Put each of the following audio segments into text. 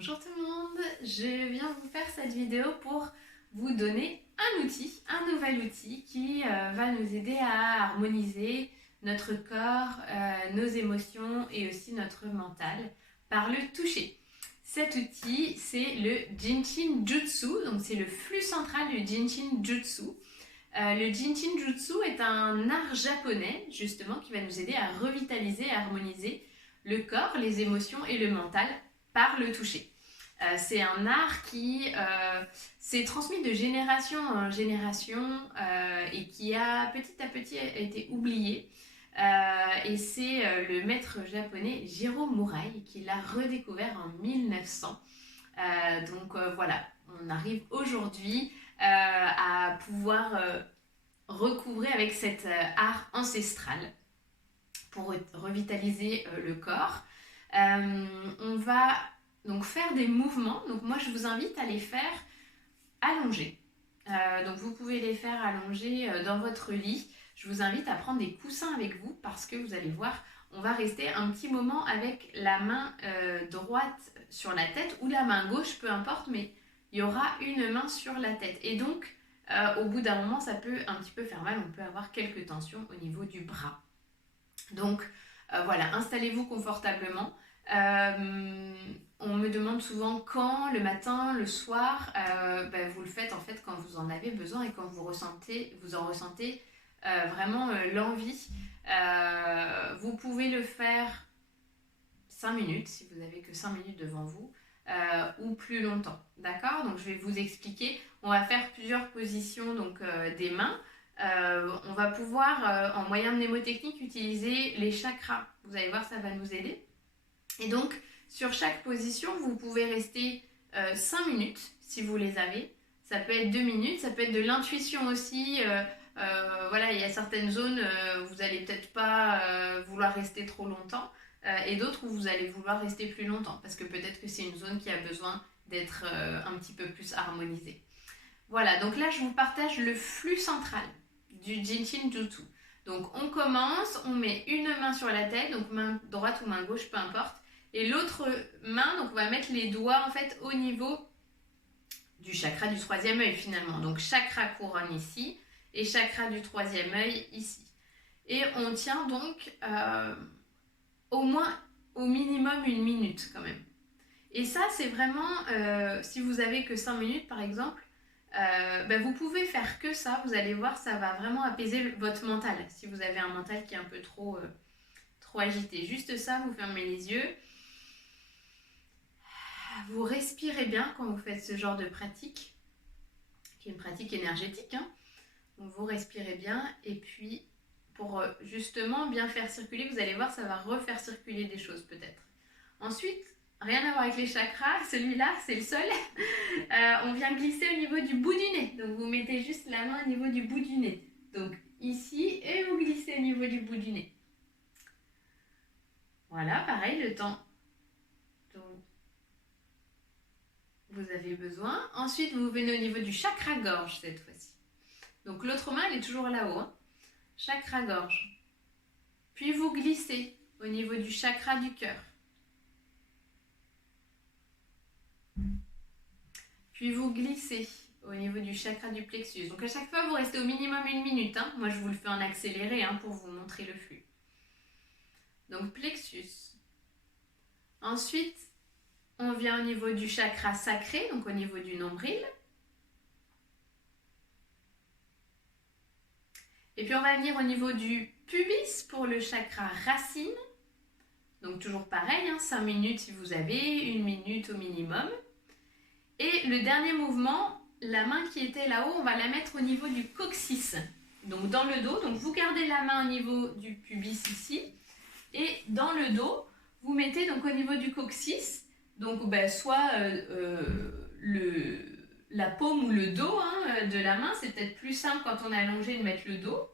Bonjour tout le monde, je viens vous faire cette vidéo pour vous donner un outil, un nouvel outil qui va nous aider à harmoniser notre corps, nos émotions et aussi notre mental par le toucher. Cet outil, c'est le Jinshin Jutsu, donc c'est le flux central du Jinshin Jutsu. Le Jinshin Jutsu est un art japonais justement qui va nous aider à revitaliser, à harmoniser le corps, les émotions et le mental par le toucher. C'est un art qui s'est transmis de génération en génération et qui a petit à petit été oublié. Et c'est le maître japonais Jiro Murai qui l'a redécouvert en 1900. Voilà, on arrive aujourd'hui à pouvoir recouvrer avec cet art ancestral pour revitaliser le corps. On va donc faire des mouvements. Donc moi je vous invite à les faire allongés. Donc vous pouvez les faire allongés dans votre lit. Je vous invite à prendre des coussins avec vous parce que vous allez voir, on va rester un petit moment avec la main droite sur la tête ou la main gauche, peu importe, mais il y aura une main sur la tête. Et donc au bout d'un moment, ça peut un petit peu faire mal. On peut avoir quelques tensions au niveau du bras. Donc voilà, installez-vous confortablement. On me demande souvent quand, le matin, le soir. Vous le faites en fait quand vous en avez besoin et quand vous en ressentez vraiment l'envie. Vous pouvez le faire 5 minutes si vous n'avez que 5 minutes devant vous ou plus longtemps. D'accord? Donc je vais vous expliquer. On va faire plusieurs positions donc, des mains. On va pouvoir, en moyen mnémotechnique, utiliser les chakras. Vous allez voir, ça va nous aider. Et donc, sur chaque position, vous pouvez rester 5 minutes si vous les avez. Ça peut être 2 minutes, ça peut être de l'intuition aussi. Voilà, il y a certaines zones où vous n'allez peut-être pas vouloir rester trop longtemps et d'autres où vous allez vouloir rester plus longtemps parce que peut-être que c'est une zone qui a besoin d'être un petit peu plus harmonisée. Voilà, donc là, je vous partage le flux central du Jinshin Jutsu. Donc on commence, on met une main sur la tête, donc main droite ou main gauche, peu importe. Et l'autre main, donc on va mettre les doigts en fait au niveau du chakra du troisième œil finalement. Donc chakra couronne ici et chakra du troisième œil ici. Et on tient donc au minimum 1 minute quand même. Et ça c'est vraiment, si vous avez que 5 minutes par exemple, vous pouvez faire que ça, vous allez voir, ça va vraiment apaiser votre mental. Si vous avez un mental qui est un peu trop agité, juste ça, vous fermez les yeux. Vous respirez bien quand vous faites ce genre de pratique, qui est une pratique énergétique. Hein. Donc vous respirez bien et puis pour justement bien faire circuler, vous allez voir, ça va refaire circuler des choses peut-être. Ensuite, rien à voir avec les chakras, celui-là, c'est le seul. On vient glisser au niveau du bout du nez. Donc vous mettez juste la main au niveau du bout du nez. Donc ici, et vous glissez au niveau du bout du nez. Voilà, pareil, le temps dont vous avez besoin. Ensuite, vous venez au niveau du chakra-gorge cette fois-ci. Donc l'autre main, elle est toujours là-haut. Hein. Chakra-gorge. Puis vous glissez au niveau du chakra du cœur. Puis vous glissez au niveau du chakra du plexus. Donc à chaque fois, vous restez au minimum 1 minute. Hein. Moi, je vous le fais en accéléré pour vous montrer le flux. Donc plexus. Ensuite, on vient au niveau du chakra sacré, donc au niveau du nombril. Et puis on va venir au niveau du pubis pour le chakra racine. Donc toujours pareil, 5 minutes si vous avez, 1 minute au minimum. Et le dernier mouvement, la main qui était là-haut, on va la mettre au niveau du coccyx. Donc dans le dos, donc vous gardez la main au niveau du pubis ici. Et dans le dos, vous mettez donc au niveau du coccyx, donc soit la paume ou le dos de la main, c'est peut-être plus simple quand on est allongé de mettre le dos.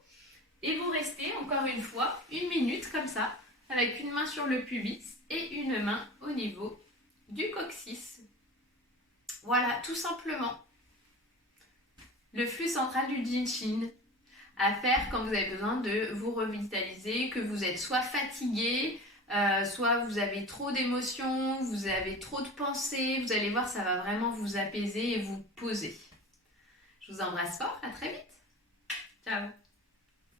Et vous restez encore une fois 1 minute comme ça, avec une main sur le pubis et une main au niveau du coccyx. Voilà, tout simplement. Le flux central du Jinshin à faire quand vous avez besoin de vous revitaliser, que vous êtes soit fatigué, soit vous avez trop d'émotions, vous avez trop de pensées. Vous allez voir, ça va vraiment vous apaiser et vous poser. Je vous embrasse fort, à très vite. Ciao.